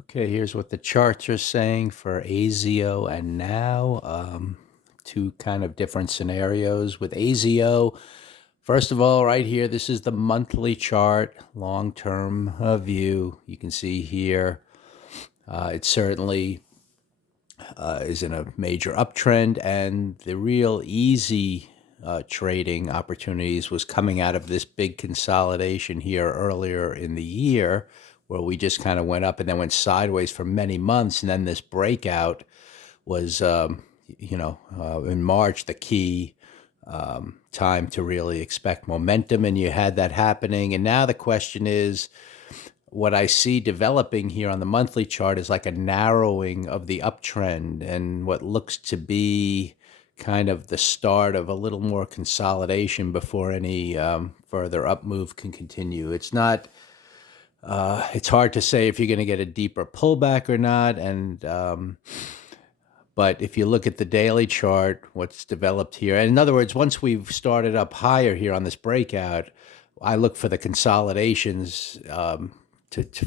Okay, here's what the charts are saying for ASIO and now. Two kind of different scenarios with ASIO. First of all, right here, this is the monthly chart, long-term view. You can see here, it certainly is in a major uptrend, and the real easy trading opportunities was coming out of this big consolidation here earlier in the year, where we just kind of went up and then went sideways for many months, and then this breakout was, in March, the key time to really expect momentum, and you had that happening. And now the question is, what I see developing here on the monthly chart is like a narrowing of the uptrend and what looks to be kind of the start of a little more consolidation before any further up move can continue. It's hard to say if you're going to get a deeper pullback or not. But if you look at the daily chart, what's developed here, and in other words, once we've started up higher here on this breakout, I look for the consolidations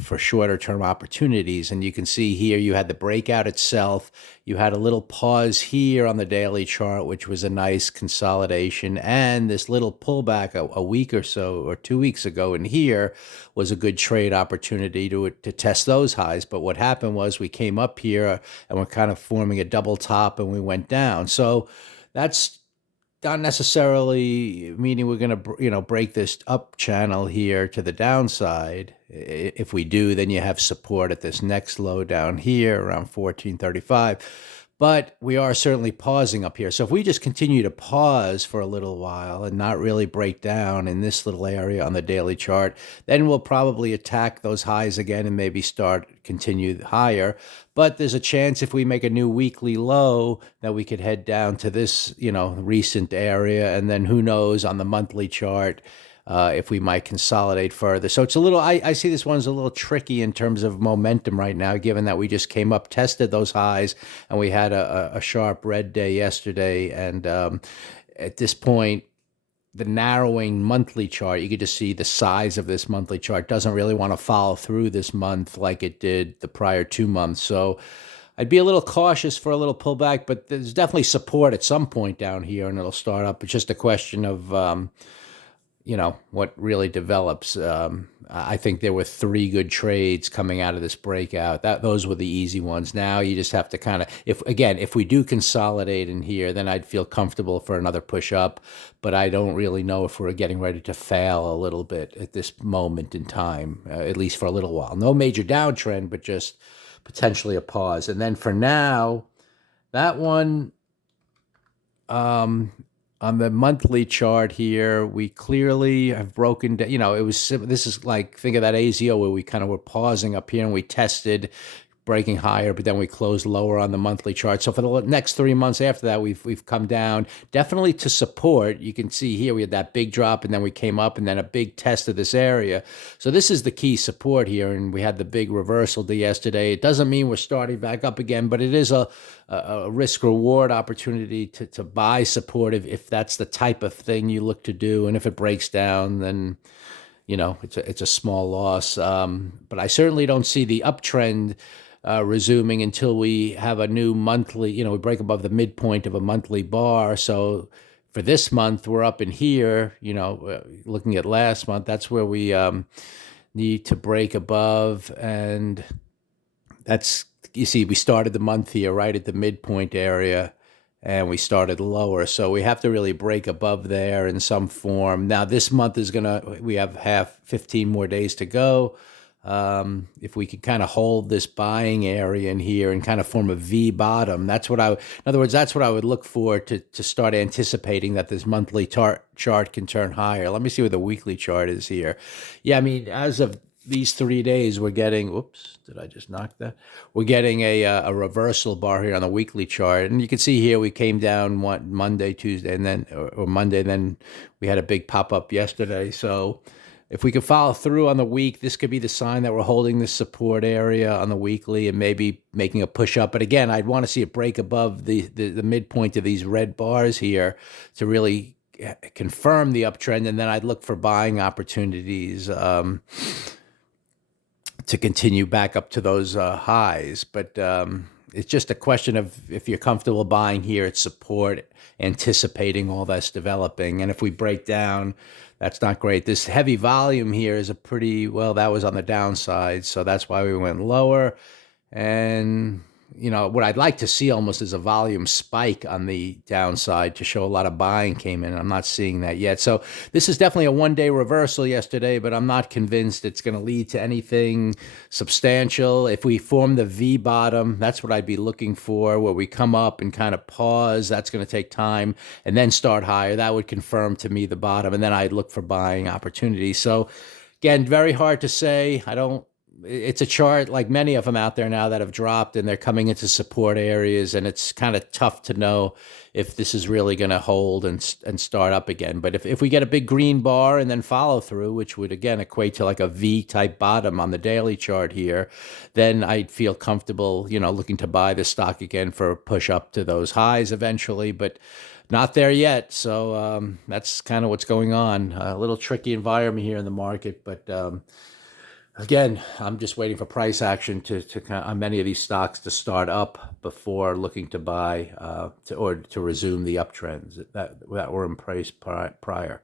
for shorter term opportunities. And you can see here you had the breakout itself. You had a little pause here on the daily chart, which was a nice consolidation. And this little pullback a week or so or 2 weeks ago in here was a good trade opportunity to test those highs. But what happened was we came up here and we're kind of forming a double top and we went down. So that's not necessarily meaning we're going to break this up channel here to the downside. If we do, then you have support at this next low down here around 1435. But we are certainly pausing up here. So if we just continue to pause for a little while and not really break down in this little area on the daily chart, then we'll probably attack those highs again and maybe continue higher. But there's a chance if we make a new weekly low that we could head down to this, recent area. And then who knows on the monthly chart, if we might consolidate further. So it's a little, I see this one's a little tricky in terms of momentum right now, given that we just came up, tested those highs, and we had a sharp red day yesterday. And at this point, the narrowing monthly chart, you could just see the size of this monthly chart doesn't really want to follow through this month like it did the prior 2 months. So I'd be a little cautious for a little pullback, but there's definitely support at some point down here, and it'll start up. It's just a question of what really develops. I think there were three good trades coming out of this breakout. Those were the easy ones. Now you just have to kind of, if we do consolidate in here, then I'd feel comfortable for another push up. But I don't really know if we're getting ready to fail a little bit at this moment in time, at least for a little while. No major downtrend, but just potentially a pause. And then for now, that one, on the monthly chart here, we clearly have broken down. This is like, think of that ASIO where we kind of were pausing up here and we tested breaking higher, but then we closed lower on the monthly chart. So for the next 3 months after that, we've come down definitely to support. You can see here we had that big drop and then we came up and then a big test of this area. So this is the key support here, and we had the big reversal yesterday. It doesn't mean we're starting back up again, but it is a risk reward opportunity to buy support if that's the type of thing you look to do. And if it breaks down, then it's a small loss. But I certainly don't see the uptrend resuming until we have a new monthly, we break above the midpoint of a monthly bar. So for this month, we're up in here, looking at last month, that's where we need to break above. And that's, you see, we started the month here right at the midpoint area and we started lower. So we have to really break above there in some form. Now this month we have 15 more days to go. If we could kind of hold this buying area in here and kind of form a V bottom, that's what in other words, that's what I would look for to start anticipating that this monthly chart can turn higher. Let me see what the weekly chart is here. Yeah, I mean, as of these 3 days, we're getting, whoops, did I just knock that? We're getting a reversal bar here on the weekly chart. And you can see here we came down Monday, Tuesday, and then, or Monday, and then we had a big pop up yesterday. So if we could follow through on the week, this could be the sign that we're holding this support area on the weekly and maybe making a push up. But again, I'd want to see it break above the midpoint of these red bars here to really confirm the uptrend. And then I'd look for buying opportunities to continue back up to those highs. But it's just a question of if you're comfortable buying here at support, anticipating all that's developing. And if we break down, that's not great. This heavy volume here is a pretty, well, that was on the downside. So that's why we went lower. And what I'd like to see almost is a volume spike on the downside to show a lot of buying came in. I'm not seeing that yet. So this is definitely a one-day reversal yesterday, but I'm not convinced it's going to lead to anything substantial. If we form the V bottom, that's what I'd be looking for, where we come up and kind of pause. That's going to take time and then start higher. That would confirm to me the bottom, and then I'd look for buying opportunities. So again, very hard to say. It's a chart like many of them out there now that have dropped and they're coming into support areas, and it's kind of tough to know if this is really going to hold and start up again. But if we get a big green bar and then follow through, which would again equate to like a V type bottom on the daily chart here, then I'd feel comfortable, looking to buy the stock again for a push up to those highs eventually, but not there yet. So that's kind of what's going on. A little tricky environment here in the market, but again, I'm just waiting for price action on many of these stocks to start up before looking to buy or to resume the uptrends that were in price prior.